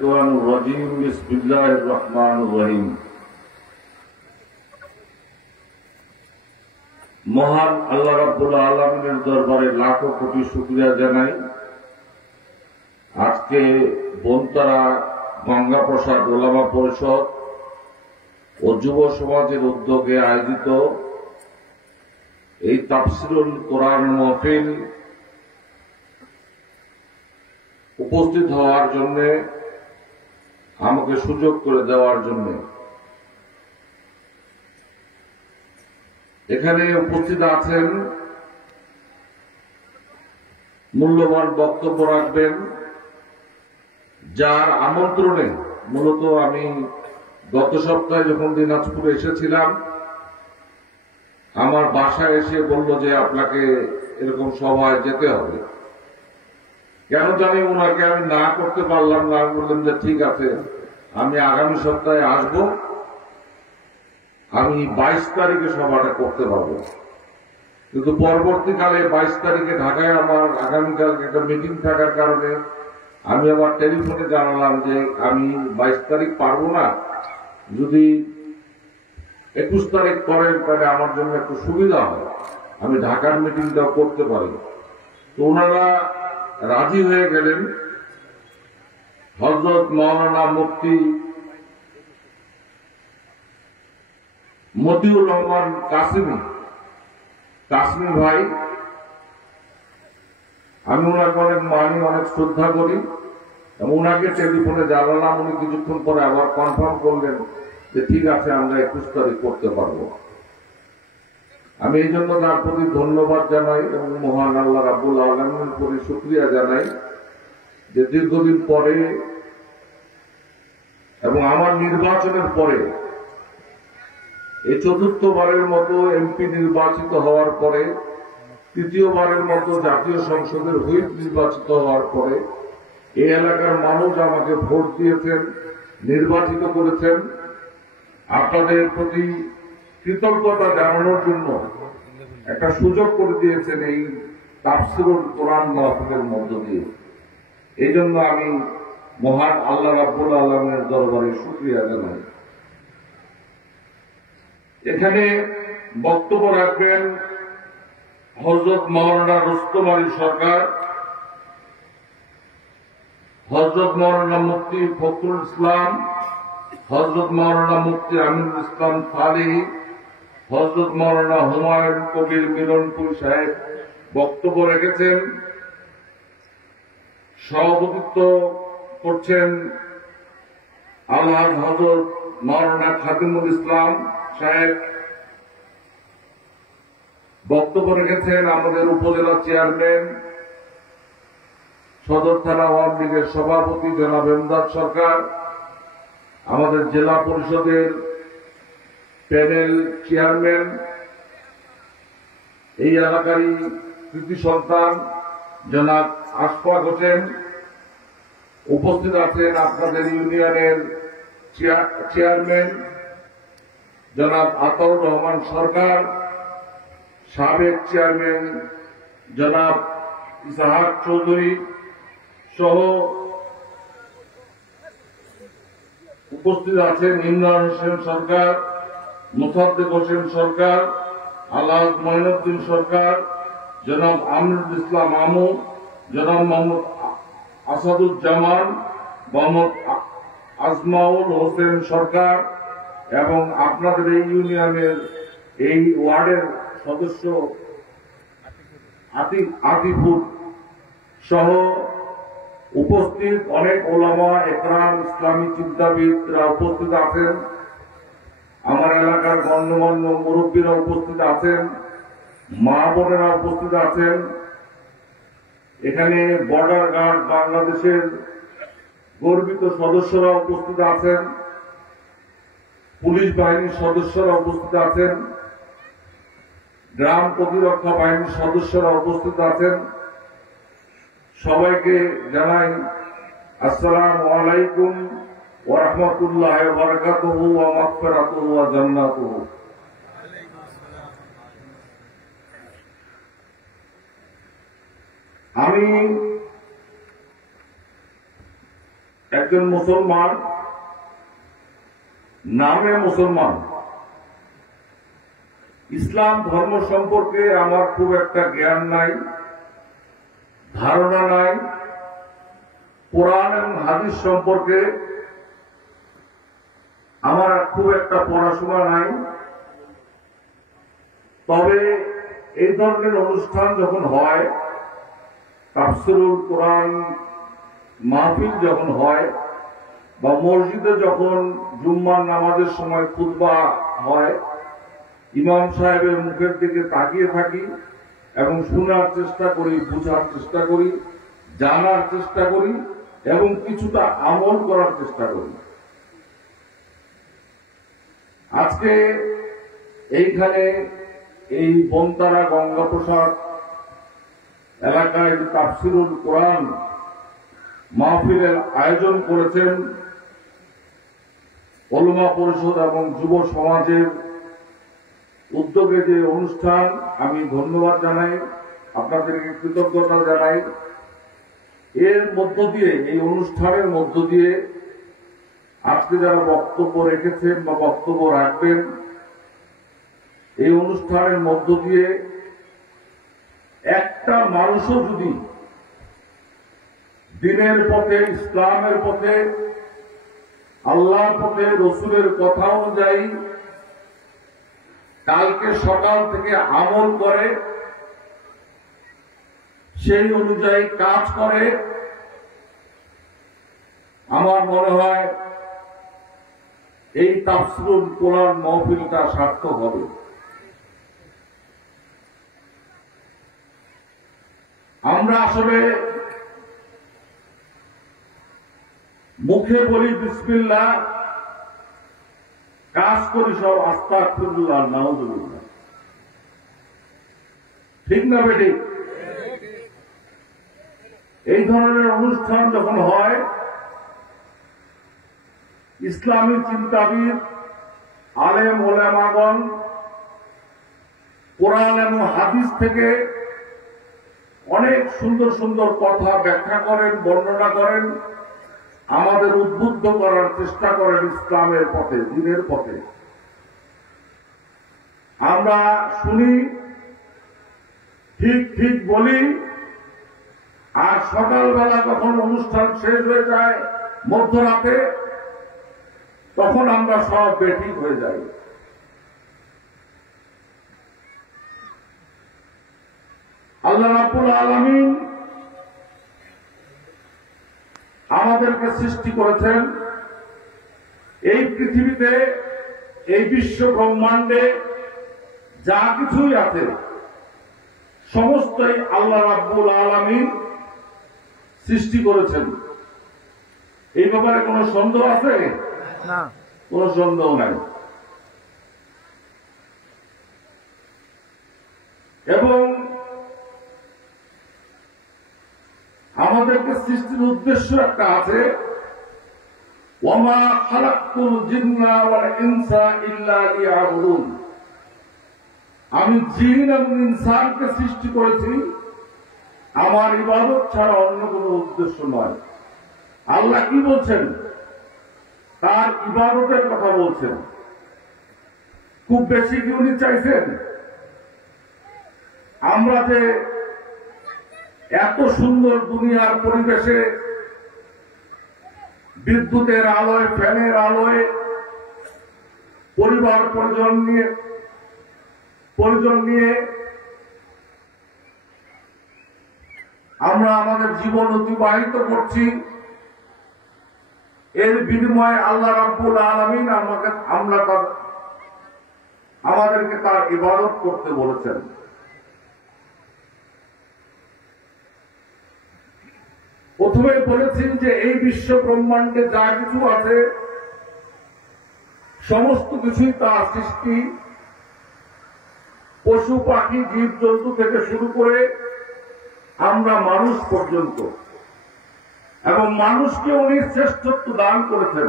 الشيطان الرجيم بسم الله الرحمن الرحيم মহান আল্লাহ রাব্বুল আলামিনের দরবারে লাখো কোটি শুকরিয়া জানাই। আজকে বনতারা গঙ্গা প্রসাদ ওলামা পরিষদ ও যুব সমাজের উদ্যোগে আয়োজিত এই তাফসিরুল কোরআন মাহফিল উপস্থিত হওয়ার জন্য, আমাকে সুযোগ করে দেওয়ার জন্য। এখানে উপস্থিত আছেন, মূল্যবান বক্তব্য রাখবেন, যার আমন্ত্রণে মূলত আমি গত সপ্তাহে যখন দিনাজপুরে এসেছিলাম, আমার বাসায় এসে বলল যে আপনাকে এরকম সভায় যেতে হবে। কেন জানি ওনাকে আমি না করতে পারলাম না। বললাম যে ঠিক আছে, আমি আগামী সপ্তাহে আসব, আমি 22 তারিখে সভাটা করতে পারবো। কিন্তু পরবর্তীকালে 22 তারিখে ঢাকায় আমার আগামীকাল একটা মিটিং থাকার কারণে আমি আবার টেলিফোনে জানালাম যে আমি 22 তারিখ পারবো না, যদি 21 তারিখ করেন তাহলে আমার জন্য একটু সুবিধা হয়, আমি ঢাকার মিটিংটাও করতে পারি। তো ওনারা রাজি হয়ে গেলেন। হযরত মাওলানা মুফতি মতিউর রহমান কাসমি ভাই, আমি ওনাকে অনেক মানি, অনেক শ্রদ্ধা করি। ওনাকে টেলিফোনে জানালাম, উনি কিছুক্ষণ পরে আবার কনফার্ম করলেন যে ঠিক আছে, আমরা 21 তারিখ করতে পারবো। আমি এই জন্য তার প্রতি ধন্যবাদ জানাই এবং মহান আল্লাহ রাব্বুল আলামিনের প্রতি শুকরিয়া জানাই যে দীর্ঘদিন পরে এবং আমার নির্বাচনের পরে এই চতুর্থবারের মতো এমপি নির্বাচিত হওয়ার পরে, তৃতীয়বারের মতো জাতীয় সংসদের হুইপ নির্বাচিত হওয়ার পরে এই এলাকার মানুষ আমাকে ভোট দিয়েছেন, নির্বাচিত করেছেন। আপনাদের প্রতি কৃতজ্ঞতা জানানোর জন্য একটা সুযোগ করে দিয়েছেন এই তাফসিরুল কোরআন মাহফিলের মধ্য দিয়ে। এই জন্য আমি মহান আল্লাহ রাব্বুল আলামিনের দরবারে শুকরিয়া জানাই। এখানে বক্তব্য রাখবেন হযরত মাওলানা রুস্তম আলী সরকার, হযরত মাওলানা মুফতি ফখরুল ইসলাম, হযরত মাওলানা মুফতি আমিনুল ইসলাম ফালিহি, হযরত মাওলানা হুমায়ুন কবির মিলনপুর সাহেব বক্তব্য রেখেছেন। সভাপতিত্ব করছেন আলহাজ হযরত মাওলানা খাদিমুল ইসলাম সাহেব। বক্তব্য রেখেছেন আমাদের উপজেলা চেয়ারম্যান, সদর থানা আওয়ামী লীগের সভাপতি জনাব এমদাদ সরকার, আমাদের জেলা পরিষদের প্যানেল চেয়ারম্যান, এই এলাকারই কৃতি সন্তান জনাব আশফাক হোসেন। উপস্থিত আছেন আপনাদের ইউনিয়নের চেয়ারম্যান জনাব আতাউর রহমান সরকার, সাবেক চেয়ারম্যান জনাব ইসাহাক চৌধুরী সহ উপস্থিত আছেন ইমরান হোসেন সরকার, মুসাদ্দেক হোসেন সরকার, আলহাজ মঈনুদ্দিন সরকার, জনাব আমিনুল ইসলাম আমু, জনাব মোহাম্মদ আসাদুজ্জামান, মোহাম্মদ আজমাউল হোসেন সরকার এবং আপনাদের এই ইউনিয়নের এই ওয়ার্ডের সদস্য আতিফুর সহ উপস্থিত অনেক ওলামা একরাম, ইসলামী চিন্তাবিদরা উপস্থিত আছেন। আমার এলাকার গণ্যমান্য মুরব্বীরা উপস্থিত আছেন, মা বোনেরা উপস্থিত আছেন। এখানে বর্ডার গার্ড বাংলাদেশের গর্বিত সদস্যরা উপস্থিত আছেন, পুলিশ বাহিনীর সদস্যরা উপস্থিত আছেন, গ্রাম প্রতিরক্ষা বাহিনীর সদস্যরা উপস্থিত আছেন। সবাইকে জানাই আসসালামু আলাইকুম ওয়া রাহমাতুল্লাহি ওয়া বারাকাতুহু ওয়া মাগফিরাতুহু ওয়া জান্নাতুহু। আমি একজন মুসলমান, নামে মুসলমান, ইসলাম ধর্ম সম্পর্কে আমার খুব একটা জ্ঞান নাই, ধারণা নাই, কোরআন এবং হাদিস সম্পর্কে আমার খুব একটা পড়াশোনা নাই। তবে এই ধরনের অনুষ্ঠান যখন হয়, তাফসিরুল কোরআন মাহফিল যখন হয়, বা মসজিদে যখন জুম্মার নামাজের সময় খুতবা হয়, ইমাম সাহেবের মুখের দিকে তাকিয়ে থাকি এবং শোনার চেষ্টা করি, বোঝার চেষ্টা করি, জানার চেষ্টা করি এবং কিছুটা আমল করার চেষ্টা করি। আজকে এইখানে এই বনতারা গঙ্গাপ্রসাদ এলাকায় তাফসিরুল কোরআন মাহফিলের আয়োজন করেছেন ওলামা পরিষদ এবং যুব সমাজের উদ্যোগে যে অনুষ্ঠান, আমি ধন্যবাদ জানাই, আপনাদেরকে কৃতজ্ঞতা জানাই। এর মধ্য দিয়ে, এই অনুষ্ঠানের মধ্য দিয়ে আজকে যারা বক্তব্য রেখেছেন বা বক্তব্য রাখবেন, এই অনুষ্ঠানের মধ্য দিয়ে একটা মানুষও যদি দিনের পথে, ইসলামের পথে, আল্লাহর পথে, রসুলের কথা অনুযায়ী কালকে সকাল থেকে আমল করে, সেই অনুযায়ী কাজ করে, আমার মনে হয় এই তাফসিরুল কোরআন মাহফিলটা সার্থক হবে। আমরা আসলে মুখে বলি বিসমিল্লাহ, কাজ করি সব আস্তাগফিরুল্লাহ, নাউযুবিল্লাহ। ঠিক না বেটি? এই ধরনের অনুষ্ঠান যখন হয়, ইসলামী চিন্তাবিদ, আলেম ওলামাগণ কোরআন এবং হাদিস থেকে অনেক সুন্দর সুন্দর কথা ব্যাখ্যা করেন, বর্ণনা করেন, আমাদের উদ্বুদ্ধ করার চেষ্টা করেন ইসলামের পথে, দ্বীনের পথে। আমরা শুনি, ঠিক ঠিক বলি, আর সকালবেলা যখন অনুষ্ঠান শেষ হয়ে যায় মধ্যরাতে, তখন আমরা সব বেঠিক হয়ে যাই। আল্লাহ রাব্বুল আলামিন আমাদেরকে সৃষ্টি করেছেন। এই পৃথিবীতে, এই বিশ্ব ব্রহ্মাণ্ডে যা কিছুই আছে সমস্তই আল্লাহ রাব্বুল আলামিন সৃষ্টি করেছেন। এই ব্যাপারে কোনো সন্দেহ আছে? না, কোনো সন্দেহ নাই। এবং আমাদেরকে সৃষ্টির উদ্দেশ্য একটা আছে, ওয়ামা খালাকতুল জিন্না ওয়াল ইনসা ইল্লা লিয়াবুদুন। আমি জিন এবং ইনসানকে সৃষ্টি করেছি আমার ইবাদত ছাড়া অন্য কোনো উদ্দেশ্য নয়। আল্লাহ কি বলছেন? তার ইবাদতের কথা বলছেন। খুব বেশি কি উনি চাইছেন? আমরা যে এত সুন্দর দুনিয়ার পরিবেশে, বিদ্যুতের আলোয়, ফ্যানের আলোয়, পরিবার পরিজন নিয়ে আমরা আমাদের জীবন অতিবাহিত করছি, এর বিনিময়ে আল্লাহ রাব্বুল আলামিন আমাদেরকে তার ইবাদত করতে বলেছেন। প্রথমে বলেছেন যে এই বিশ্ব ব্রহ্মাণ্ডে যা কিছু আছে সমস্ত কিছুই তার সৃষ্টি, পশু পাখি জীব জন্তু থেকে শুরু করে আমরা মানুষ পর্যন্ত। এবং মানুষকে উনি শ্রেষ্ঠত্ব দান করেছেন।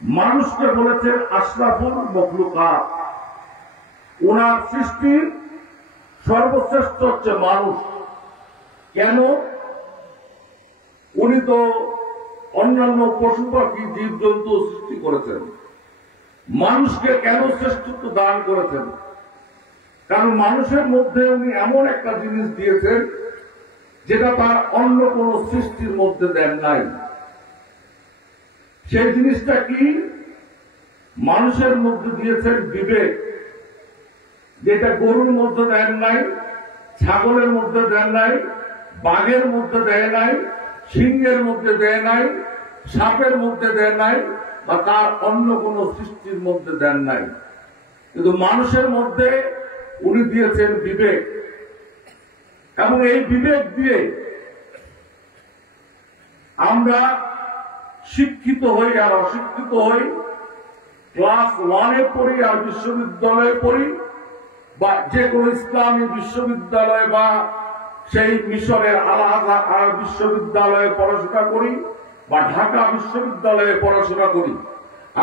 মানুষকে বলেছেন আশরাফুল মখলুকাত। ওনার সৃষ্টির সর্বশ্রেষ্ঠ হচ্ছে মানুষ। কেন? উনি তো অন্যান্য পশু পাখি জীব জন্তু সৃষ্টি করেছেন। মানুষকে কেন শ্রেষ্ঠত্ব দান করেছেন? কারণ মানুষের মধ্যে উনি এমন একটা জিনিস দিয়েছেন যেটা তার অন্য কোন সৃষ্টির মধ্যে দেন নাই। সেই জিনিসটা কি? মানুষের মধ্যে দিয়েছেন বিবেক, যেটা গরুর মধ্যে দেন নাই, ছাগলের মধ্যে দেন নাই, বাঘের মধ্যে দেয় নাই, সিংহের মধ্যে দেয় নাই, সাপের মধ্যে দেয় নাই, বা তার অন্য কোন সৃষ্টির মধ্যে দেন নাই। কিন্তু মানুষের মধ্যে উনি দিয়েছেন বিবেক, এবং এই বিবেক দিয়ে আমরা শিক্ষিত হই আর অশিক্ষিত হই, ক্লাস 1-এ পড়ি আর বিশ্ববিদ্যালয়ে পড়ি, বা যে কোনো ইসলামী বিশ্ববিদ্যালয় বা সেই মিশরের আল আজহার বিশ্ববিদ্যালয়ে পড়াশোনা করি, বা ঢাকা বিশ্ববিদ্যালয়ে পড়াশোনা করি,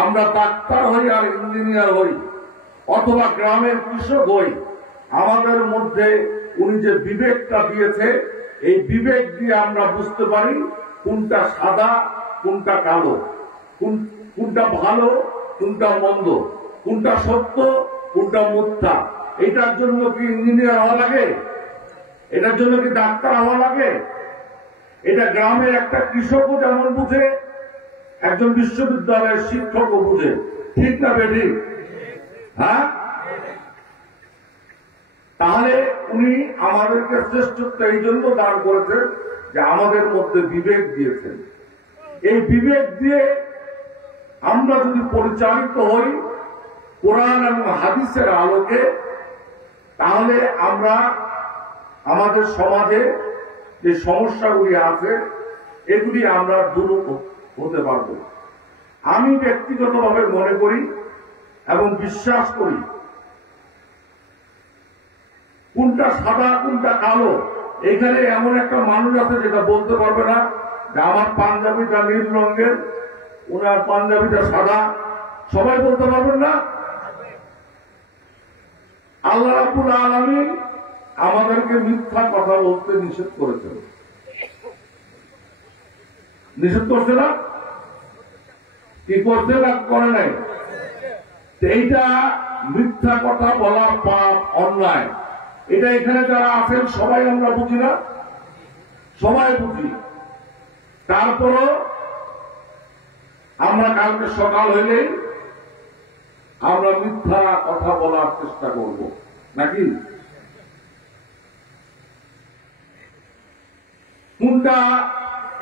আমরা ডাক্তার হই আর ইঞ্জিনিয়ার হই, অথবা গ্রামের কৃষক হই, আমাদের মধ্যে উনি যে বিবেকটা দিয়েছে, এই বিবেক দিয়ে আমরা বুঝতে পারি কোনটা সাদা কোনটা কালো, কোনটা ভালো কোনটা মন্দ, কোনটা সত্য কোনটা মিথ্যা। এটার জন্য কি ইঞ্জিনিয়ার হওয়া লাগে? এটার জন্য কি ডাক্তার হওয়া লাগে? এটা গ্রামের একটা কৃষকও যেমন বুঝে, একজন বিশ্ববিদ্যালয়ের শিক্ষকও বুঝে। ঠিক না বেঠিক? হ্যাঁ? তাহলে উনি আমাদেরকে শ্রেষ্ঠত্ব এই জন্য দান করেছেন যে আমাদের মধ্যে বিবেক দিয়েছেন। এই বিবেক দিয়ে আমরা যদি পরিচালিত হই কোরআন এবং হাদিসের আলোকে, তাহলে আমরা আমাদের সমাজে যে সমস্যাগুলি আছে এগুলি আমরা দূর হতে পারব। আমি ব্যক্তিগতভাবে মনে করি এবং বিশ্বাস করি, কোনটা সাদা কোনটা কালো, এখানে এমন একটা মানুষ আছে যেটা বলতে পারবে না যে আমার পাঞ্জাবিটা নীল রঙের, ওনার পাঞ্জাবিটা সাদা। সবাই বলতে পারবেন না? আল্লাহ রাব্বুল আলামিন আমাদেরকে মিথ্যা কথা বলতে নিষেধ করেছেন। নিষেধ করছে না? কি করছে না করে নাই? এইটা মিথ্যা কথা বলা পাপ, অন্যায়। এটা এখানে যারা আছেন সবাই আমরা বুঝি না? সবাই বুঝি। তারপরও আমরা কালকে সকাল হইলেই আমরা মিথ্যা কথা বলার চেষ্টা করব নাকি? কোনটা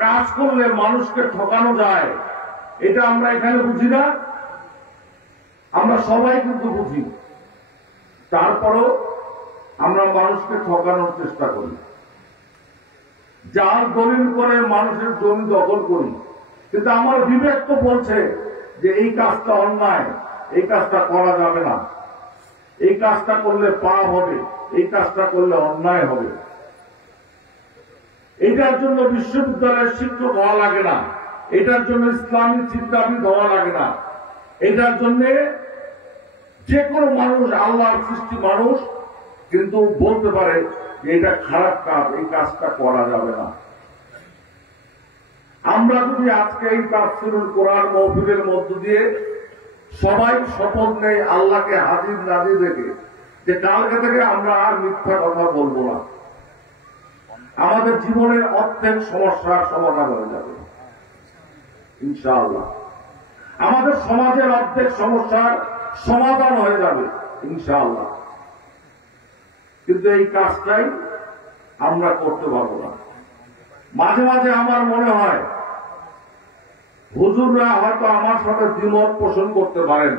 কাজ করলে মানুষকে ঠকানো যায় এটা আমরা এখানে বুঝি না? আমরা সবাই কিন্তু বুঝি। তারপরও আমরা মানুষকে ঠকানোর চেষ্টা করি, যার দলিল করে মানুষের জমি দখল করি। কিন্তু আমার বিবেক তো বলছে যে এই কাজটা অন্যায়, এই কাজটা করা যাবে না, এই কাজটা করলে পাপ হবে, এই কাজটা করলে অন্যায় হবে। এটার জন্য বিশ্ববিদ্যালয়ের শিক্ষক হওয়া লাগে না, এটার জন্য ইসলামী চিন্তাবিদ হওয়া লাগে না, এটার জন্য যে কোনো মানুষ, আল্লাহর সৃষ্টি মানুষ কিন্তু বলতে পারে যে এটা খারাপ কাজ, এই কাজটা করা যাবে না। আমরা যদি আজকে এই তাফসীরুল কোরআন মাহফিলের মধ্য দিয়ে সবাই শপথ নেই আল্লাহকে হাজির নাজির রেখে যে কালকে থেকে আমরা আর মিথ্যা কথা বলবো না, আমাদের জীবনের অর্ধেক সমস্যার সমাধান হয়ে যাবে ইনশাআল্লাহ। আমাদের সমাজের অর্ধেক সমস্যার সমাধান হয়ে যাবে ইনশাআল্লাহ। কিন্তু এই কাজটাই আমরা করতে পারবো না। মাঝে মাঝে আমার মনে হয় হুজুররা হয়তো আমার সাথে দ্বিমত পোষণ করতে পারেন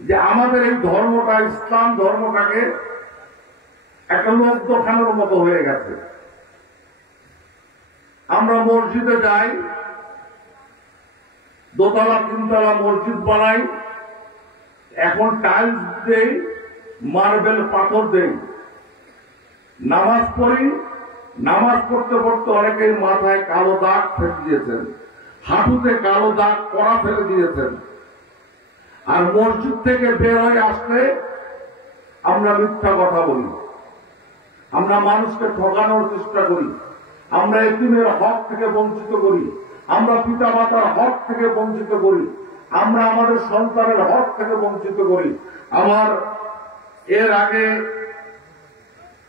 যে আমাদের এই ধর্মটা, ইসলাম ধর্মটাকে একটা লোক দেখানোর মতো হয়ে গেছে। আমরা মসজিদে যাই, দোতলা তিনতলা মসজিদ বানাই, এখন টাইলস দেই, মার্বেল পাথর দেই, নামাজ পড়ি, নামাজ পড়তে পড়তে অনেকেই মাথায় কালো দাগ ফেলে দিয়েছেন, হাঁটুতে কালো দাগ কড়া ফেলে দিয়েছেন। আর মসজিদ থেকে বের হয়ে আসলে আমরা মিথ্যা কথা বলি, আমরা মানুষকে ঠকানোর চেষ্টা করি, আমরা এতিমের হক থেকে বঞ্চিত করি, আমরা পিতা মাতার হক থেকে বঞ্চিত করি, আমরা আমাদের সন্তানের হক থেকে বঞ্চিত করি। আমার এর আগে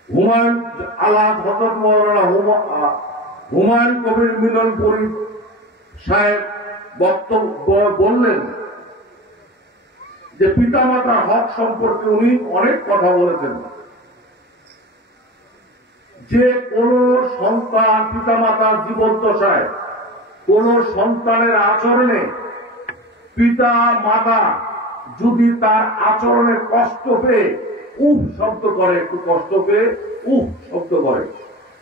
হুমায়ুন আলাপ হজরত মওলানা হুমায়ুন কবির মিলনপুরী সাহেব বক্তব্য বললেন যে পিতামাতার হক সম্পর্কে উনি অনেক কথা বলেছেন, যে কোন সন্তান পিতামাতার জীবদ্দশায় কোন সন্তানের আচরণে পিতা মাতা যদি তার আচরণে কষ্ট পেয়ে উফ শব্দ করে, একটু কষ্ট পেয়ে উফ শব্দ করে,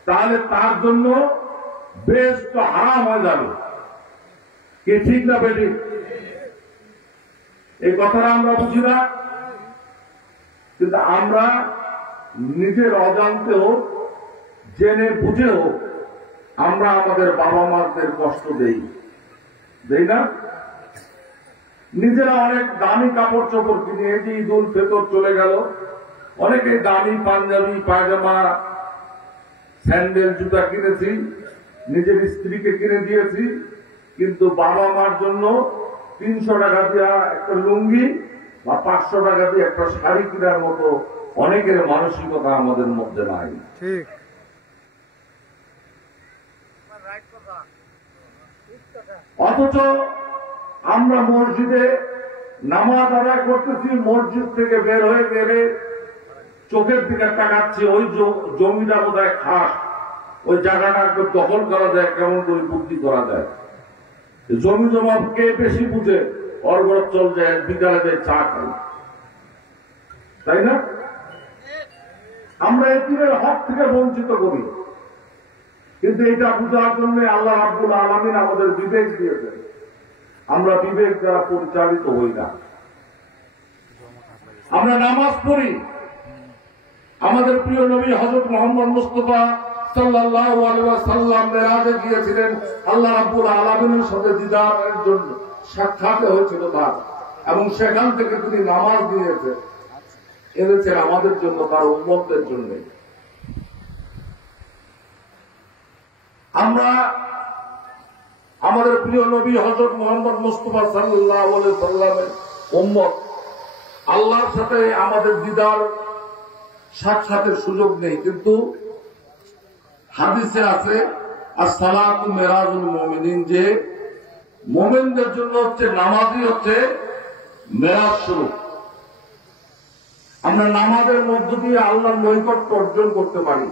তাহলে তার জন্য বেশ তো হারাম হয়ে যাবে। কি ঠিক না বেঠিক? এই কথাটা আমরা বুঝি না, কিন্তু আমরা নিজের অজান্তেও জেনে বুঝেও আমরা আমাদের বাবা মাদের কষ্ট দেই না। নিজেরা অনেক দামি কাপড় চোপড় কিনে, এই যে ঈদ উল ফিতর চলে গেল, অনেকে দামি পাঞ্জাবি পায়জামা স্যান্ডেল জুতা কিনেছি, নিজের স্ত্রীকে কিনে দিয়েছি, কিন্তু বাবা মার জন্য 300 টাকা দিয়ে একটা লুঙ্গি বা 500 টাকা দিয়ে একটা শাড়ি কেনার মতো অনেকের মানসিকতা আমাদের মধ্যে নাই। ঠিক। অথচ আমরা মসজিদে নামাজ আদায় করতেছি, মসজিদ থেকে বের হয়ে গেলে চোখের দিকে তাকাচ্ছি, ওই জমিটা বোধহয় খাস, ওই জায়গাটা একটু দখল করা যায়, কেমন করে বুদ্ধি করা যায়। জমি জমা কে বেশি বুঝে, অর্গর চল যায়, বিকালে যায় চা খাই, তাই না? আমরা এতিমের হক থেকে বঞ্চিত করি, কিন্তু এটা বুঝার জন্য আল্লাহ রাব্বুল আলামিন আমাদের বিবেক দিয়েছেন। আমরা বিবেক দ্বারা পরিচালিত হই না। আমরা নামাজ পড়ি, আমাদের প্রিয় নবী হযরত মুহাম্মদ মুস্তাফা সাল্লাল্লাহু আলাইহি ওয়াসাল্লাম মেরাজে গিয়েছিলেন, আল্লাহ রাব্বুল আলামিনের সাথে দিদারের জন্য, সাক্ষাৎ হয়েছিল তার, এবং সেখান থেকে তিনি নামাজ এনেছেন আমাদের জন্য, তার উম্মতদের জন্য। আমরা আমাদের প্রিয় নবী হযরত মুহাম্মদ মুস্তাফা সাল্লাল্লাহু আলাইহি ওয়াসাল্লামের উম্মত, আল্লাহর সাথে আমাদের দিদার সাক্ষাতের সুযোগ নেই, কিন্তু হাদিসে আছে আসসালাতু মিরাজুল মুমিনিন, যে মুমিনদের জন্য হচ্ছে নামাজই হচ্ছে মেরাজ স্বরূপ। আমরা নামাজের মধ্য দিয়ে আল্লাহর নৈকট্য অর্জন করতে পারি,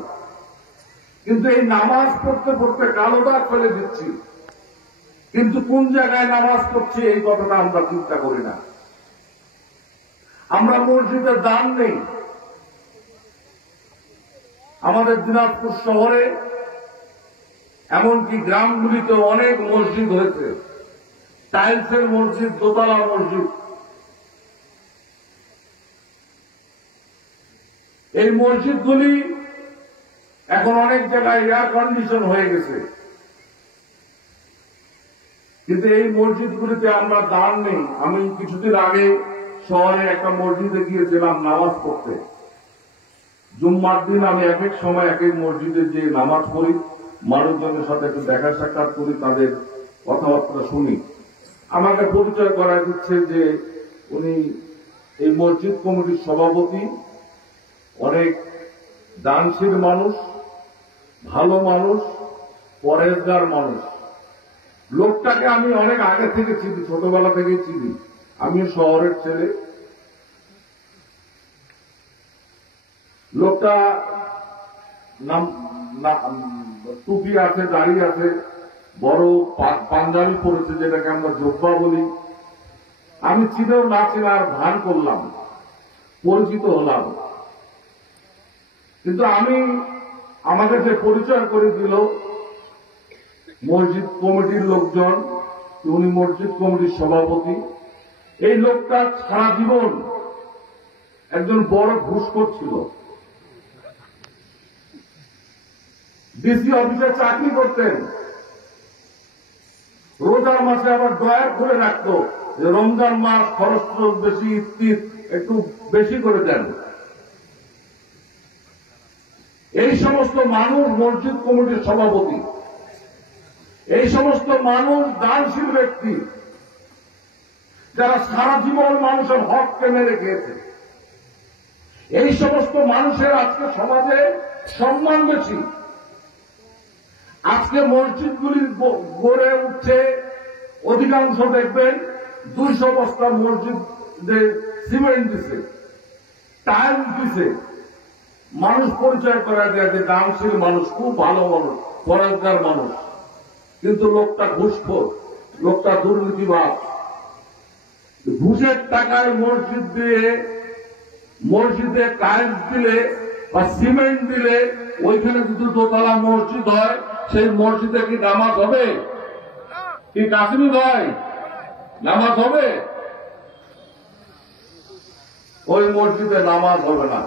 কিন্তু এই নামাজ পড়তে পড়তে কালোটা ফেলে দিচ্ছি, কিন্তু কোন জায়গায় নামাজ পড়ছি এই কথাটা আমরা চিন্তা করি না। আমরা মসজিদে দান নেই। আমাদের দিনাজপুর শহরে এমনকি গ্রামগুলিতে অনেক মসজিদ হয়েছে, টাইলসের মসজিদ, দোতলা মসজিদ। এই মসজিদগুলি এখন অনেক জায়গায় এয়ার কন্ডিশন হয়ে গেছে, কিন্তু এই মসজিদগুলিতে আমরা দান নেই। আমি কিছুদিন আগে শহরে একটা মসজিদে গিয়েছিলাম নামাজ পড়তে। জুম্মার দিন আমি এক এক সময় এক এক মসজিদে যে নামাজ পড়ি, মানুষজনের সাথে একটু দেখা সাক্ষাৎ করি, তাদের কথাবার্তা শুনি। আমাকে পরিচয় করা দিচ্ছে যে উনি এই মসজিদ কমিটির সভাপতি, অনেক দানশীল মানুষ, ভালো মানুষ, পরেশগার মানুষ। লোকটাকে আমি অনেক আগে থেকে চিনি, ছোটবেলা থেকে চিনি। আমি শহরের ছেলে। লোকটা টুপি আছে, দাড়ি আছে, বড় পাঞ্জাবি পরেছে, যেটাকে আমরা জব্বা বলি। আমি চিনেও না চিনার ভান করলাম, পরিচিত হলাম, কিন্তু আমাকে যে পরিচয় করে দিল মসজিদ কমিটির লোকজন, উনি মসজিদ কমিটির সভাপতি। এই লোকটা সারা জীবন একজন বড় ঘুষখোর ছিল, ডিসি অফিসে চাকরি করতেন। রোজার মাসে আবার ড্রয়ার করে রাখতো যে রমজান মাস খরচ বেশি, একটু বেশি করে দেন। এই সমস্ত মানুষ মসজিদ কমিটির সভাপতি। এই সমস্ত মানুষ দানশীল ব্যক্তি যারা সারা জীবন মানুষের হককে মেরে খেয়েছে, এই সমস্ত মানুষের আজকে সমাজে সম্মান বেশি। আজকে মসজিদগুলি গড়ে উঠছে, অধিকাংশ দেখবেন 200 বস্তা মসজিদে সিমেন্ট দিছে, টাইলস দিছে, মানুষ পরিচয় করা যায় যে দানশীল মানুষ, খুব ভালো মানুষ, পরেজগার মানুষ। কিন্তু লোকটা ঘুষখোর, লোকটা দুর্নীতিবাজ। ঘুষের টাকায় মসজিদ দিয়ে, মসজিদে টাইলস দিলে বা সিমেন্ট দিলে ওইখানে যদি দোতলা মসজিদ হয়, সেই মসজিদে কি নামাজ হবে? কি কাশ্মীর হয়? নামাজ হবে? ওই মসজিদে নামাজ হবে না।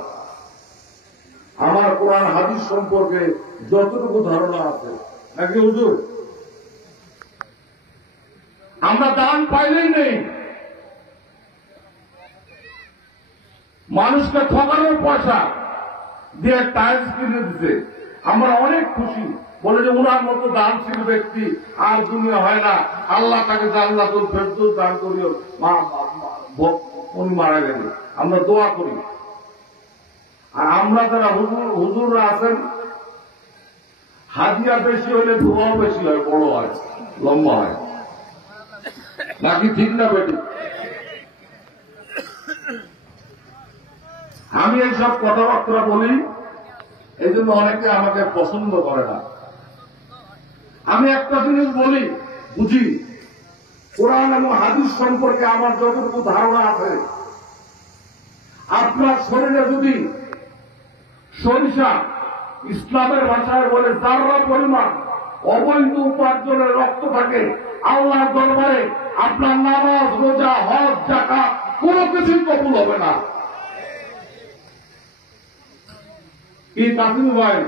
আমার কোরআন হাদিস সম্পর্কে যতটুকু ধারণা আছে, নাকি হুজুর আমরা দান পাইলেই নেই, মানুষকে ঠকানোর পয়সা দিয়ে টাইলস কিনে দিতে আমরা অনেক খুশি। বলে যে উনার মতো দানশীল ব্যক্তি আর দুনিয়া হয় না, আল্লাহ তাকে জান্নাতুল ফেরদৌস দান করিও। উনি মারা গেলে আমরা দোয়া করি। আর আমরা যারা হুজুররা আছেন, হাদিয়া বেশি হইলে ধোঁয়াও বেশি হয়, বড় হয়, লম্বা হয়, নাকি ঠিক না বেটি? আমি এইসব কথাবার্তা বলি, এই জন্য অনেকে আমাকে পছন্দ করে না। আমি একটা জিনিস বলি, বুঝি, কোরআন এবং হাদিস সম্পর্কে আমার যতটুকু ধারণা আছে, আপনার শরীরে যদি সরিষা, ইসলামের ভাষায় বলে যারা পরিমাণ অবৈধ উপার্জনের রক্ত থাকে, আল্লাহর দরবারে আপনার নামাজ, রোজা, হজ, যাকাত কোনো কিছুই কবুল হবে না। কি কাসিম ভাই,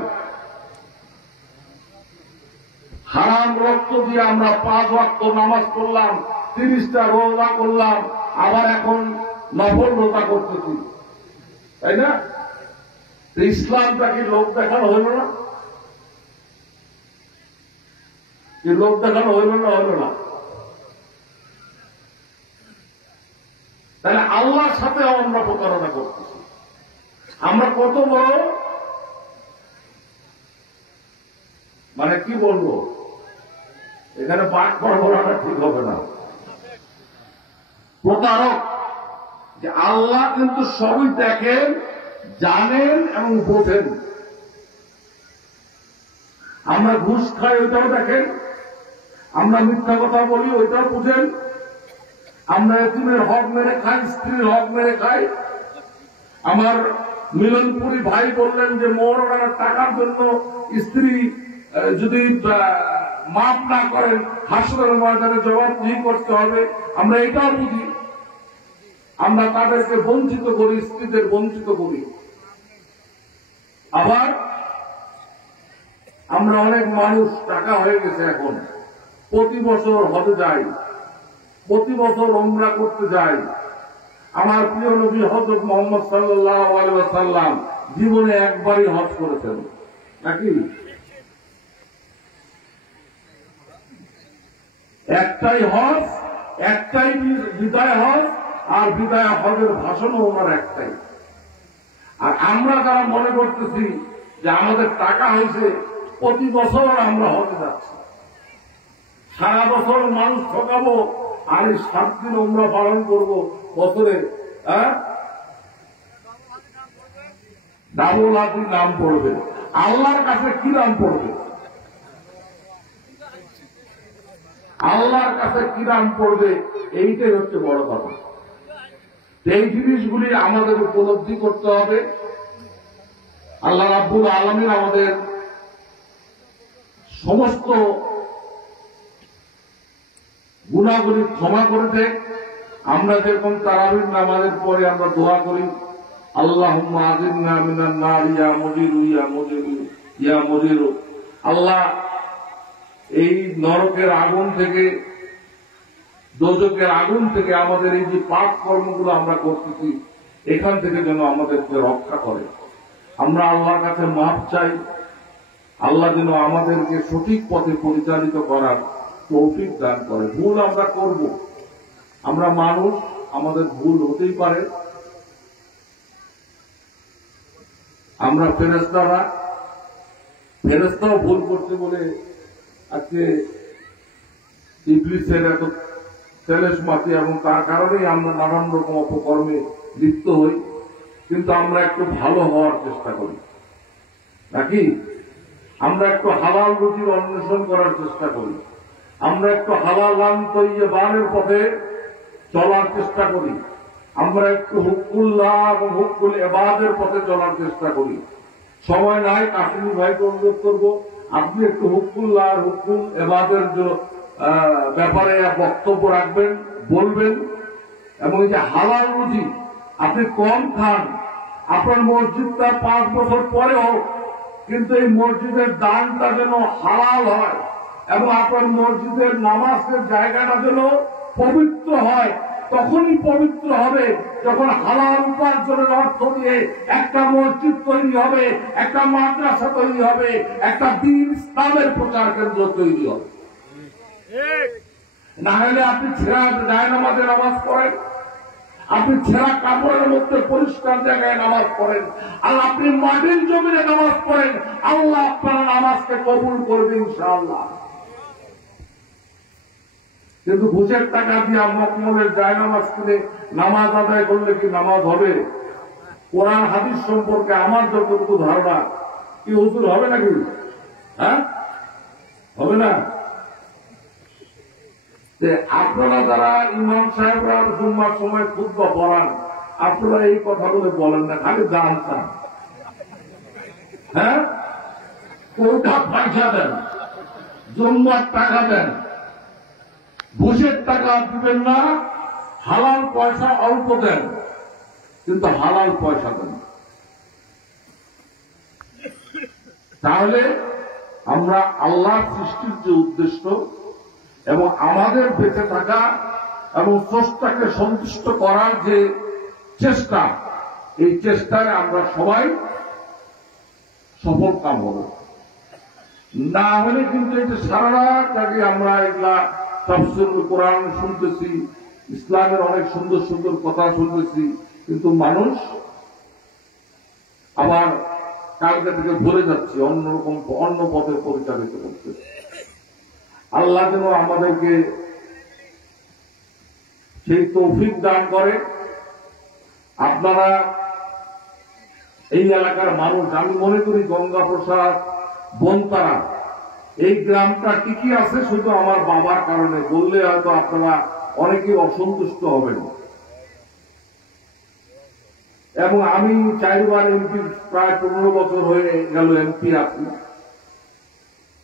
হারাম রক্ত দিয়ে আমরা 5 ওয়াক্ত নামাজ করলাম, 30টা রোজা করলাম, আবার এখন নফল রোজা করতেছি, তাই না? ইসলামটা কি লোক দেখানো হইল না? কি লোক দেখানো হইল না? হইল না? তাহলে আল্লাহর সাথে আমরা প্রতারণা করতেছি। আমরা কত বড়, মানে কি বলবো, এখানে পাঠ বলাটা ঠিক হবে না, প্রতারক। যে আল্লাহ কিন্তু সবই দেখেন, জানেন এবং বোঝেন। আমরা ঘুষ খাই ওইটাও দেখেন, আমরা মিথ্যা কথা বলি ওইটাও বুঝেন, আমরা এতিমের হক মেরে খাই, স্ত্রীর হক মেরে খাই। আমার মিলনপুরি ভাই বললেন যে মৌলানার টাকার জন্য স্ত্রী যদি মাফ না করেন হাসরের ময়দানে জবাবদিহি করতে হবে, আমরা এটাও বুঝি। আমরা তাদেরকে বঞ্চিত করি, স্ত্রীদের বঞ্চিত করি। আবার আমরা অনেক মানুষ, টাকা হয়ে গেছে এখন, প্রতি বছর হজে যাই, প্রতি বছর উমরা করতে যাই। আমার প্রিয় নবী হযরত মুহাম্মদ সাল্লাল্লাহু আলাইহি ওয়াসাল্লাম জীবনে একবারই হজ করেছেন, নাকি? একটাই হজ, একটাই বিদায় হজ, আর বিদায় হজের ভাষণও ওনার একটাই। আর আমরা যারা মনে করতেছি যে আমাদের টাকা হয়েছে, প্রতি বছর আমরা হজে যাচ্ছি, সারা বছর মানুষ ঠকাবো, আর এই 7 দিন উমরা পালন করবো বছরে, ডাবল হাতির নাম পড়বে। আল্লাহর কাছে কি নাম পড়বে? আল্লাহর কাছে কি নাম পড়বে? এইটাই হচ্ছে বড় কথা। এই জিনিসগুলি আমাদের উপলব্ধি করতে হবে। আল্লাহ রাব্বুল আলামিন আমাদের সমস্ত গুনাহগুলি ক্ষমা করে দেয়। আমরা যেরকম তারাবির নামাজের পরে আমরা দোয়া করি, আল্লাহুম্মা আজিরনা মিনান নার ইয়া মুজিরু ইয়া মুজিরু ইয়া মুজিরু। আল্লাহ, এই নরকের আগুন থেকে, দোজখের আগুন থেকে আমাদের এই যে পাপ কর্মগুলো আমরা করতেছি, এখান থেকে যেন আমাদেরকে রক্ষা করে। আমরা আল্লাহর কাছে মাফ চাই, আল্লাহ যেন আমাদেরকে সঠিক পথে পরিচালিত করার তৌফিক দান করে। ভুল আমরা করব, আমরা মানুষ, আমাদের ভুল হতেই পারে। আমরা ফেরেশতারা, ফেরেশতাও ভুল করতে বলে আজকে ইবলিসের এত তেলেশমাতি, এবং তার কারণেই আমরা নানান রকম অপকর্মে লিপ্ত হই। কিন্তু আমরা একটু ভালো হওয়ার চেষ্টা করি নাকি? আমরা একটু হালাল রুজির অন্বেষণ করার চেষ্টা করি, আমরা একটু হালালান তৈয়বানের পথে চলার চেষ্টা করি, আমরা একটু হুকুল্লাহ এবং হুকুল এবাদের পথে চলার চেষ্টা করি। সময় নাই, কাশ্মীর ভাইকে অনুরোধ করবো আপনি একটু হুকুল্লাহ আর হুকুল এবাদের ব্যাপারে বক্তব্য রাখবেন, বলবেন। এবং এই যে হালাল রুজি আপনি কম খান, আপনার মসজিদটা 5 বছর পরে হোক, কিন্তু এই মসজিদের দানটা যেন হালাল হয় এবং আপনার মসজিদের নামাজের জায়গাটা যেন পবিত্র হয়। তখনই পবিত্র হবে যখন হালাল উপার্জনের অর্থ দিয়ে একটা মসজিদ তৈরি হবে, একটা মাদ্রাসা তৈরি হবে, একটা দ্বীন ইসলামের প্রচার কেন্দ্র তৈরি হবে। না হলে আপনি ছেঁড়া জায়নামাজে নামাজ পড়েন, আপনি ছেঁড়া কাপড়ের মধ্যে পরিষ্কার জায়গায় নামাজ পড়েন, আর আপনি মাটির জমিনে নামাজ পড়েন, আল্লাহ আপনার নামাজকে কবুল করবে ইনশাআল্লাহ। কিন্তু ঘুষের টাকা দিয়ে মখমলের জায়নামাজ কিনে নামাজ আদায় করলে কি নামাজ হবে? কোরআন হাদিস সম্পর্কে আমার যতটুকু ধারণা, কি হুজুর হবে নাকি? হ্যাঁ, হবে না। আপনারা যারা ইমাম সাহেবরা জুম্মার সময় খুতবা পড়ান, আপনারা এই কথাগুলো বলেন না, খালি জানতাম। হ্যাঁ, কোটা পয়সা দেন, জুম্মার টাকা দেন, ঘুষের টাকা দিবেন না, হালাল পয়সা অল্প দেন, কিন্তু হালাল পয়সা দেন। তাহলে আমরা আল্লাহর সৃষ্টির যে উদ্দেশ্য এবং আমাদের বেঁচে থাকা এবং স্রষ্টাকে সন্তুষ্ট করার যে চেষ্টা, এই চেষ্টায় আমরা সবাই সফল কাম হব। না হলে কিন্তু এই যে সারা রাত আগে আমরা এগুলা তাফসীরুল কোরআন শুনতেছি, ইসলামের অনেক সুন্দর সুন্দর কথা শুনতেছি, কিন্তু মানুষ আবার কালকে থেকে ভুলে যাচ্ছে, অন্যরকম অন্য পথে পরিচালিত করছে। আল্লাহ যেন আমাদেরকে সেই তৌফিক দান করে। আপনারা এই এলাকার মানুষ, আমি মনে করি গঙ্গা প্রসাদ, বনতারা, এই গ্রামটা টিকে আছে শুধু আমার বাবার কারণে। বললে হয়তো আপনারা অনেকে অসন্তুষ্ট হবেন। এবং আমি 4 বার এমপি, প্রায় 15 বছর হয়ে গেল এমপি আছি।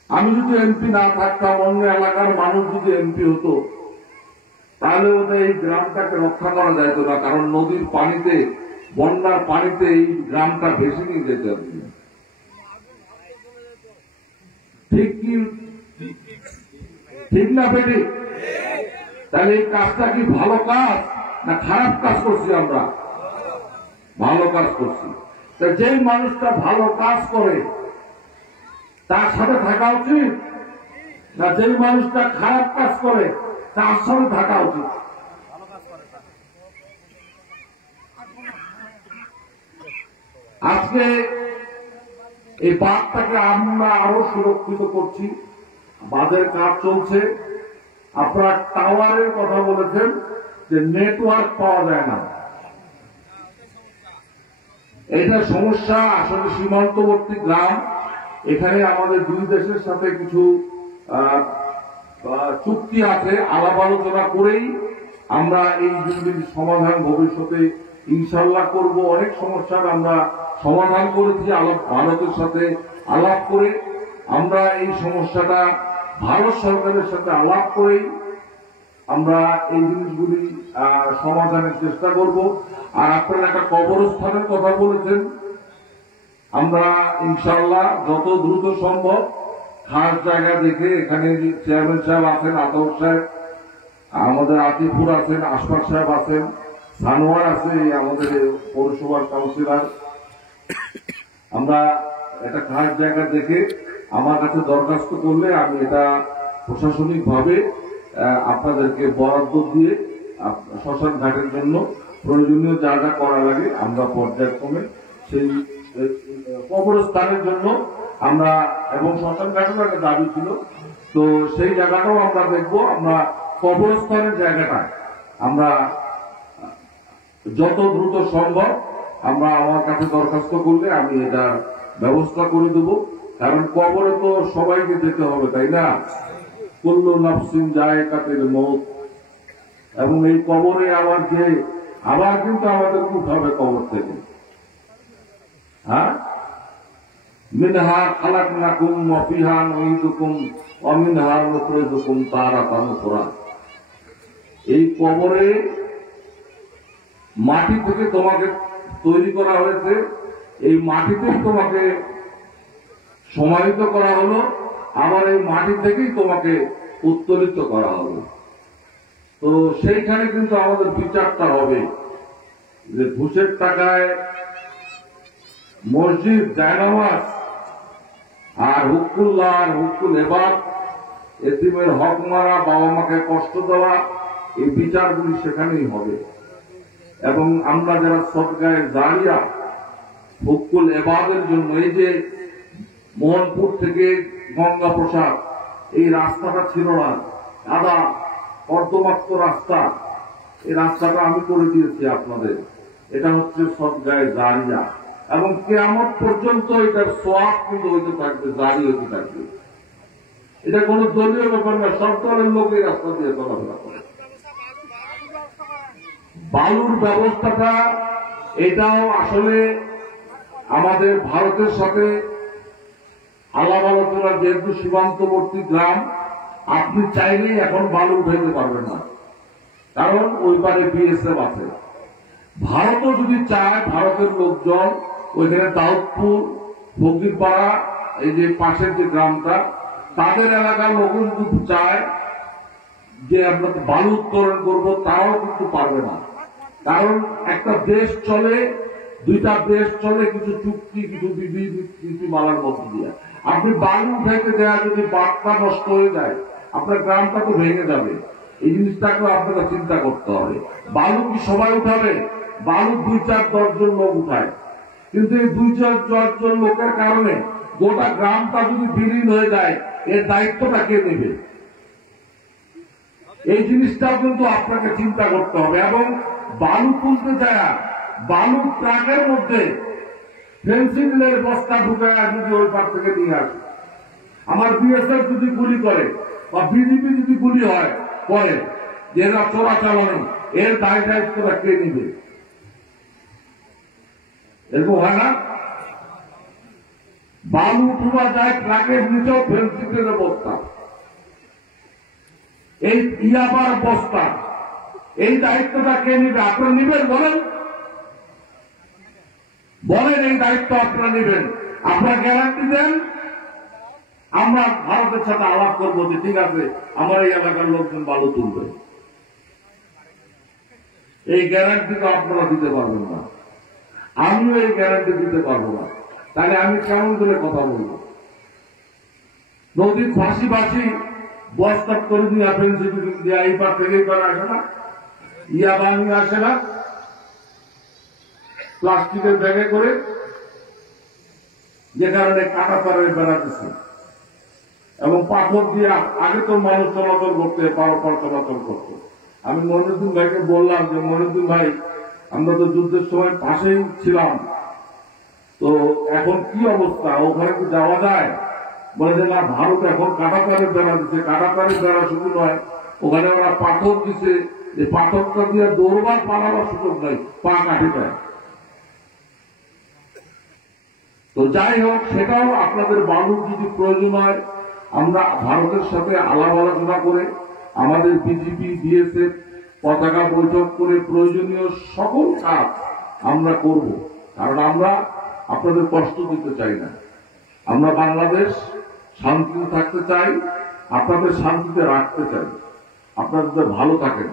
আমি যদি এমপি না থাকতাম, অন্য এলাকার মানুষ যদি এমপি হতো, তাহলে ওদের এই গ্রামটাকে রক্ষা করা যেত না। কারণ নদীর পানিতে, বন্যার পানিতে এই গ্রামটা ভেসে নিয়ে যেতে হবে। ঠিক কি ঠিক না বেটি? তাহলে এই কাজটা কি ভালো কাজ না খারাপ কাজ করছি? আমরা ভালো কাজ করছি। তা যেই মানুষটা ভালো কাজ করে তার সাথে থাকা উচিত, না যেই মানুষটা খারাপ কাজ করে তার সাথে থাকা উচিত? আজকে এই বাঁধটাকে আমরা আরো সুরক্ষিত করছি, বাঁধের কাজ চলছে। আপনারা টাওয়ারের কথা বলেছেন যে নেটওয়ার্ক পাওয়া যায় না, এটা সমস্যা। আসলে সীমান্তবর্তী গ্রাম, এখানে আমাদের দুই দেশের সাথে কিছু চুক্তি আছে, আলাপ আলোচনা করেই আমরা এই জিনিসটির সমাধান ভবিষ্যতে ইনশাল্লাহ করব। অনেক সমস্যার আমরা সমাধান করেছি ভারতের সাথে আলাপ করে। আমরা এই সমস্যাটা ভারত সরকারের সাথে আলাপ করেই আমরা এই জিনিসগুলি সমাধানের চেষ্টা করব। আর আপনারা একটা কবরস্থানের কথা বলেছেন, আমরা ইনশাআল্লাহ যত দ্রুত সম্ভব খাস জায়গা দেখে, এখানে চেয়ারম্যান সাহেব আছেন, আতর সাহেব, আমাদের আতিফুর আছেন, আশফাক সাহেব আছেন, সানোয়ার আছে আমাদের পৌরসভার কাউন্সিলর, আমরা একটা খাস জায়গা দেখে আমার কাছে দরখাস্ত করলে আমি এটা প্রশাসনিকভাবে আপনাদেরকে বরাদ্দ দিয়ে শ্মশান ঘাটের জন্য প্রয়োজনীয় যা যা করা লাগে আমরা পর্যায়ক্রমে সেই কবরস্থানের জন্য আমরা, এবং শ্মশান ঘাটের একটা দাবি ছিল, তো সেই জায়গাটাও আমরা দেখবো। আমরা কবরস্থানের জায়গাটা আমরা যত দ্রুত সম্ভব আমরা আমার কাছে দরখাস্ত করলে আমি এটা ব্যবস্থা করে দেব। কারণ কবরে তো সবাইকে যেতে হবে, তাই না? কুল্লু নাফসিন যায়কাতুল মউত। এবং এই কবরে আবার কিন্তু আমাদের উঠাবে কবর থেকে। হ্যাঁ, মিনহা খালাকনাকুম ওয়া ফিহা নুঈদুকুম ওয়া মিনহা নুখরিজুকুম তারাতান উখরা। এই কবরে মাটি থেকে তোমাকে তৈরি করা হয়েছে, এই মাটিতেই তোমাকে সমাহিত করা হলো, আবার এই মাটি থেকেই তোমাকে উত্তোলিত করা হলো। তো সেইখানে কিন্তু আমাদের বিচারটা হবে যে ঘুষের টাকায় মসজিদ, জায়নামাজ আর হুকুল্লাহ আর হুকুল এবার এতিমের হক মারা, বাবা মাকে কষ্ট দেওয়া, এই বিচারগুলি সেখানেই হবে। এবং আমরা যারা সদকায়ে জারিয়া হুকুল এবাদের জন্য, এই যে মোহনপুর থেকে গঙ্গা প্রসাদ এই রাস্তাটা ছিল না, আদা অর্ধমাত্র রাস্তা, এই রাস্তাটা আমি করে দিয়েছি আপনাদের। এটা হচ্ছে সদকায়ে জারিয়া, এবং কিয়ামত পর্যন্ত এটার সওয়াব কিন্তু হইতে থাকবে, জারি হইতে থাকবে। এটা কোন দলীয় ব্যাপার না, সব দলের লোক এই রাস্তা দিয়ে চলাফেরা করে। বালুর ব্যবস্থাটা এটাও আসলে আমাদের ভারতের সাথে আলাপ আলোচনা, যেহেতু সীমান্তবর্তী গ্রাম, আপনি চাইলেই এখন বালু উঠাইতে পারবেন না, কারণ ওই পারে বিএসএফ আছে। ভারতও যদি চায়, ভারতের লোকজন ওইখানে দাউদপুর, ফকিরপাড়া, এই যে পাশের যে গ্রামটা, তাদের এলাকার লোকজন যদি চায় যে আমরা বালু উত্তোলন করবো, তাও কিন্তু পারবে না। কারণ একটা দেশ চলে, দুইটা দেশ চলে কিছু চুক্তি, কিছু বিধি মালার মধ্যে দিয়ে। আপনি বালু উঠাইতে দেওয়া যদি বাঁধটা নষ্ট হয়ে যায়, আপনার গ্রামটা তো ভেঙে যাবে। এই জিনিসটাকেও আপনাকে চিন্তা করতে হবে। বালু কি সবাই উঠাবে? বালু 2-4-10 জন লোক উঠায়, কিন্তু এই 2-4 জন লোকের কারণে গোটা গ্রামটা যদি বিলীন হয়ে যায়, এর দায়িত্বটা কে নেবে? এই জিনিসটাও কিন্তু আপনাকে চিন্তা করতে হবে। এবং বালু তুলতে যায়, বালু ট্রাকের মধ্যে ফেন্সিলের বস্তা ঢুকায় যদি ওই পার থেকে নিয়ে আসে, আমার বিএসএফ যদি গুলি করে বা বিজেপি যদি গুলি হয় করে, যেটা চোরাচালানি, এর দায় দায়িত্বটা কে নিবে? এরকম হয় না? বালু তোলা যায় ট্রাকের নিচেও ফেন্সিলের বস্তা, এই ইয়াবার বস্তা, এই দায়িত্বটা কে নিবে? আপনারা নিবেন? বলেন এই দায়িত্ব আপনারা নেবেন? আপনারা গ্যারান্টি দেন, আমরা ভারতের সাথে আলাপ করবো যে ঠিক আছে আমার এই এলাকার লোকজন বালু তুলবে। এই গ্যারান্টি তো আপনারা দিতে পারবেন না, আমিও এই গ্যারান্টি দিতে পারবো না। তাহলে আমি কেমন করে কথা বলবো? নদীর ফাঁসি বস্তা করে দিয়ে ফেন্সিল এই পার থেকে এই পার আসে না, ইয়াবা নিয়ে আসে না, প্লাস্টিকের ব্যাগে করে, যে কারণে কাটা তারের বেড়া দিচ্ছে এবং পাথর দিয়ে। আগে তো মানুষ চলাচল করতে, পারাপার চলাচল করতো। আমি মনিরুদ্দিন ভাইকে বললাম যে মনিরুদ্দিন ভাই, আমরা তো যুদ্ধের সময় পাশেই ছিলাম, তো এখন কি অবস্থা, ওখানে কি যাওয়া যায়? বলে যে না, ভারত এখন কাটা তারের বেড়া দিচ্ছে। কাটা তারের বেড়া শুধু নয়, ওখানে ওরা পাথর দিচ্ছে, যে পাথরটা দিয়ে দৌড়বার পালাবার সুযোগ নাই, পা কাটি পায়। তো যাই হোক, সেটাও আপনাদের বালুর যদি প্রয়োজন হয়, আমরা ভারতের সাথে আলাপ আলোচনা করে, আমাদের বিজেপি বিএসএফ পতাকা বৈঠক করে প্রয়োজনীয় সকল কাজ আমরা করব। কারণ আমরা আপনাদের কষ্ট দিতে চাই না, আমরা বাংলাদেশ শান্তিতে থাকতে চাই, আপনাদের শান্তিতে রাখতে চাই, আপনাদের ভালো থাকেন।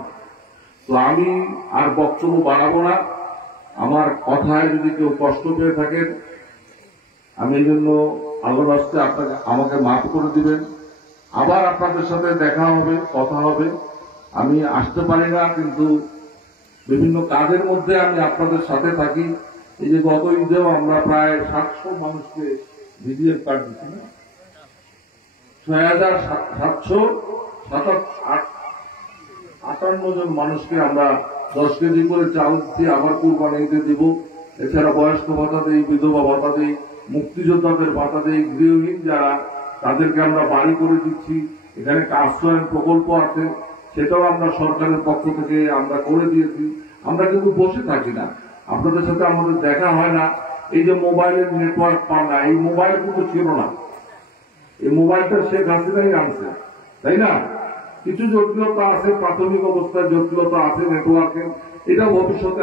তো আমি আর বক্তব্য বাড়াবো না। আমার কথায় যদি কেউ কষ্ট পেয়ে থাকেন, আমি এই জন্য আল্লাহর রাস্তে আপনাকে আমাকে মাফ করে দিবেন। আবার আপনাদের সাথে দেখা হবে, কথা হবে। আমি আসতে পারি না, কিন্তু বিভিন্ন কাজের মধ্যে আমি আপনাদের সাথে থাকি। এই যে গত ঈদেও আমরা প্রায় 700 মানুষকে ভিডিও কার্ড দিচ্ছি না, 6,758 জন মানুষকে আমরা 10 কেজি করে চাল দিয়ে আবার কুরবানি ঈদে দিব। এছাড়া বয়স্ক ভাতা দেই, বিধবা ভাতা দেই, মুক্তিযোদ্ধাদের ভাতা দেই, গৃহহীন যারা তাদেরকে আমরা বাড়ি করে দিচ্ছি। এখানে আশ্রয়ন প্রকল্প আছে, সেটাও আমরা সরকারের পক্ষ থেকে আমরা করে দিয়েছি। আমরা কিন্তু বসে থাকি না, আপনাদের সাথে আমাদের দেখা হয় না। এই যে মোবাইলের নেটওয়ার্ক পান না, এই মোবাইল কিন্তু ছিল না, এই মোবাইলটা শেখ হাসিনাই আনছে, তাই না? কিছু জটিলতা আছে, প্রাথমিক অবস্থায় জটিলতা আছে নেটওয়ার্কের, এটা ভবিষ্যতে